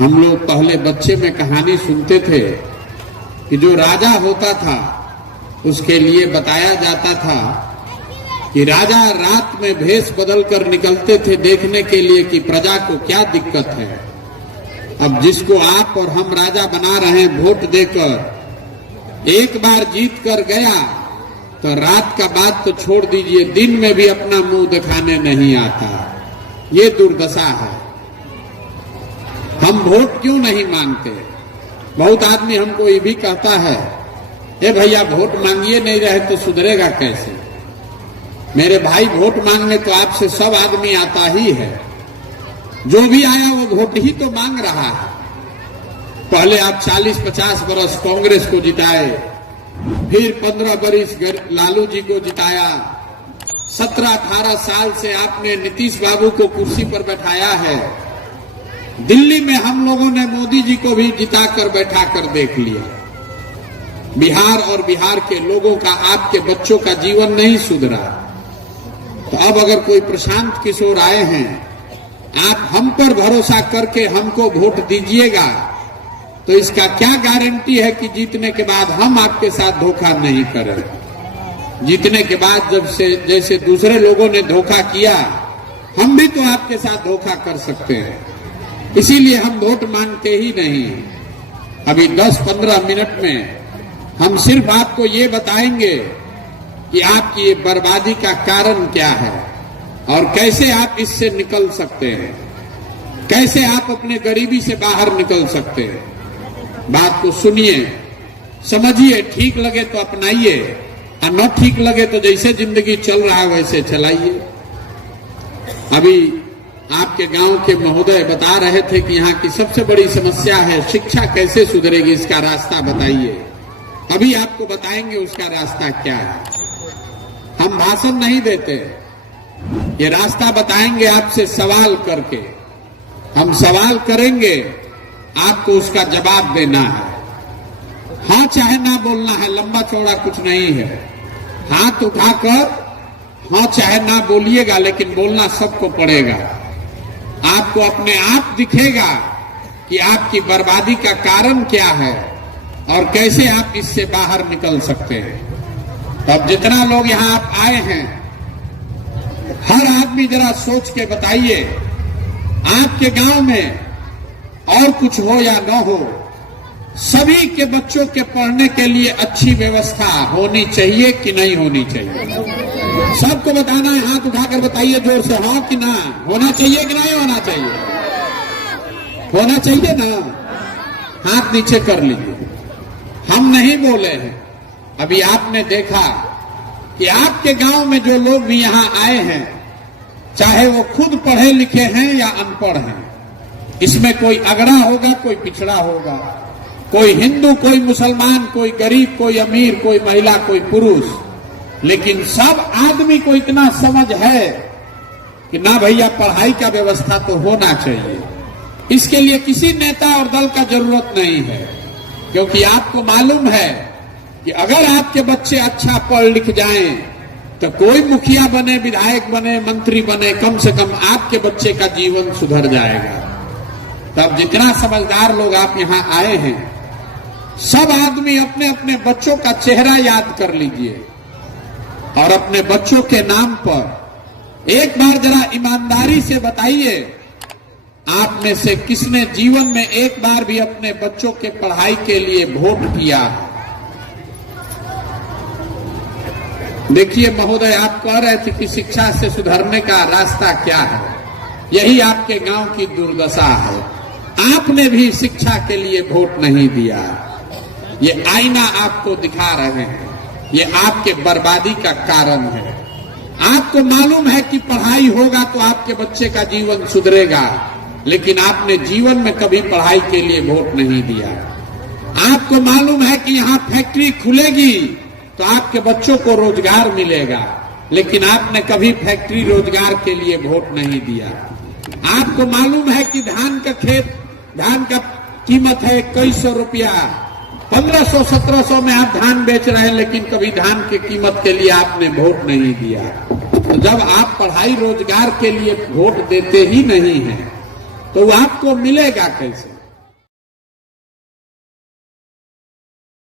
हम लोग पहले बच्चे में कहानी सुनते थे कि जो राजा होता था उसके लिए बताया जाता था कि राजा रात में भेष बदल कर निकलते थे देखने के लिए कि प्रजा को क्या दिक्कत है। अब जिसको आप और हम राजा बना रहे हैं वोट देकर, एक बार जीत कर गया तो रात का बात तो छोड़ दीजिए, दिन में भी अपना मुंह दिखाने नहीं आता। ये दुर्दशा है। हम वोट क्यों नहीं मांगते? बहुत आदमी हमको ये भी कहता है, ए भैया वोट मांगिए नहीं रहे तो सुधरेगा कैसे? मेरे भाई वोट मांगने तो आपसे सब आदमी आता ही है। जो भी आया वो वोट ही तो मांग रहा है। पहले आप 40-50 बरस कांग्रेस को जिताए, फिर 15 बरस लालू जी को जिताया, 17-18 साल से आपने नीतीश बाबू को कुर्सी पर बैठाया है। दिल्ली में हम लोगों ने मोदी जी को भी जिता कर बैठा कर देख लिया। बिहार और बिहार के लोगों का, आपके बच्चों का जीवन नहीं सुधरा। तो अब अगर कोई प्रशांत किशोर आए हैं, आप हम पर भरोसा करके हमको वोट दीजिएगा, तो इसका क्या गारंटी है कि जीतने के बाद हम आपके साथ धोखा नहीं करें? जीतने के बाद जब से जैसे दूसरे लोगों ने धोखा किया, हम भी तो आपके साथ धोखा कर सकते हैं। इसीलिए हम वोट मांगते ही नहीं। अभी 10-15 मिनट में हम सिर्फ आपको ये बताएंगे कि आपकी ये बर्बादी का कारण क्या है और कैसे आप इससे निकल सकते हैं, कैसे आप अपने गरीबी से बाहर निकल सकते हैं। बात को सुनिए, समझिए, ठीक लगे तो अपनाइए और न ठीक लगे तो जैसे जिंदगी चल रहा है वैसे चलाइए। अभी आपके गांव के महोदय बता रहे थे कि यहाँ की सबसे बड़ी समस्या है शिक्षा कैसे सुधरेगी, इसका रास्ता बताइए। अभी आपको बताएंगे उसका रास्ता क्या है। हम भाषण नहीं देते, ये रास्ता बताएंगे आपसे सवाल करके। हम सवाल करेंगे, आपको उसका जवाब देना है। हाँ चाहे ना बोलना है, लंबा चौड़ा कुछ नहीं है। हाथ उठाकर हाँ चाहे ना बोलिएगा, लेकिन बोलना सबको पड़ेगा। आपको अपने आप दिखेगा कि आपकी बर्बादी का कारण क्या है और कैसे आप इससे बाहर निकल सकते हैं। तो अब जितना लोग यहाँ आप आए हैं, हर आदमी जरा सोच के बताइए, आपके गांव में और कुछ हो या न हो, सभी के बच्चों के पढ़ने के लिए अच्छी व्यवस्था होनी चाहिए कि नहीं होनी चाहिए? सबको बताना है, हाथ उठाकर बताइए जोर से, हाँ कि ना? होना चाहिए कि नहीं होना चाहिए? होना चाहिए ना? हाथ नीचे कर लीजिए। हम नहीं बोले हैं। अभी आपने देखा कि आपके गांव में जो लोग भी यहां आए हैं, चाहे वो खुद पढ़े लिखे हैं या अनपढ़ हैं, इसमें कोई अगड़ा होगा, कोई पिछड़ा होगा, कोई हिंदू, कोई मुसलमान, कोई गरीब, कोई अमीर, कोई महिला, कोई पुरुष, लेकिन सब आदमी को इतना समझ है कि ना भैया पढ़ाई का व्यवस्था तो होना चाहिए। इसके लिए किसी नेता और दल का जरूरत नहीं है, क्योंकि आपको मालूम है कि अगर आपके बच्चे अच्छा पढ़ लिख जाएं तो कोई मुखिया बने, विधायक बने, मंत्री बने, कम से कम आपके बच्चे का जीवन सुधर जाएगा। तब जितना समझदार लोग आप यहाँ आए हैं, सब आदमी अपने अपने बच्चों का चेहरा याद कर लीजिए और अपने बच्चों के नाम पर एक बार जरा ईमानदारी से बताइए, आप में से किसने जीवन में एक बार भी अपने बच्चों के पढ़ाई के लिए वोट किया? देखिए महोदय, आप कह रहे थे कि शिक्षा से सुधरने का रास्ता क्या है। यही आपके गांव की दुर्दशा है। आपने भी शिक्षा के लिए वोट नहीं दिया। ये आईना आपको दिखा रहे हैं, ये आपके बर्बादी का कारण है। आपको मालूम है कि पढ़ाई होगा तो आपके बच्चे का जीवन सुधरेगा, लेकिन आपने जीवन में कभी पढ़ाई के लिए वोट नहीं दिया। आपको मालूम है कि यहाँ फैक्ट्री खुलेगी तो आपके बच्चों को रोजगार मिलेगा, लेकिन आपने कभी फैक्ट्री रोजगार के लिए वोट नहीं दिया। आपको मालूम है कि धान का खेत, धान का कीमत है 2100 रुपया, 1500-1700 में आप धान बेच रहे हैं, लेकिन कभी धान की कीमत के लिए आपने वोट नहीं दिया। तो जब आप पढ़ाई रोजगार के लिए वोट देते ही नहीं हैं, तो आपको मिलेगा कैसे?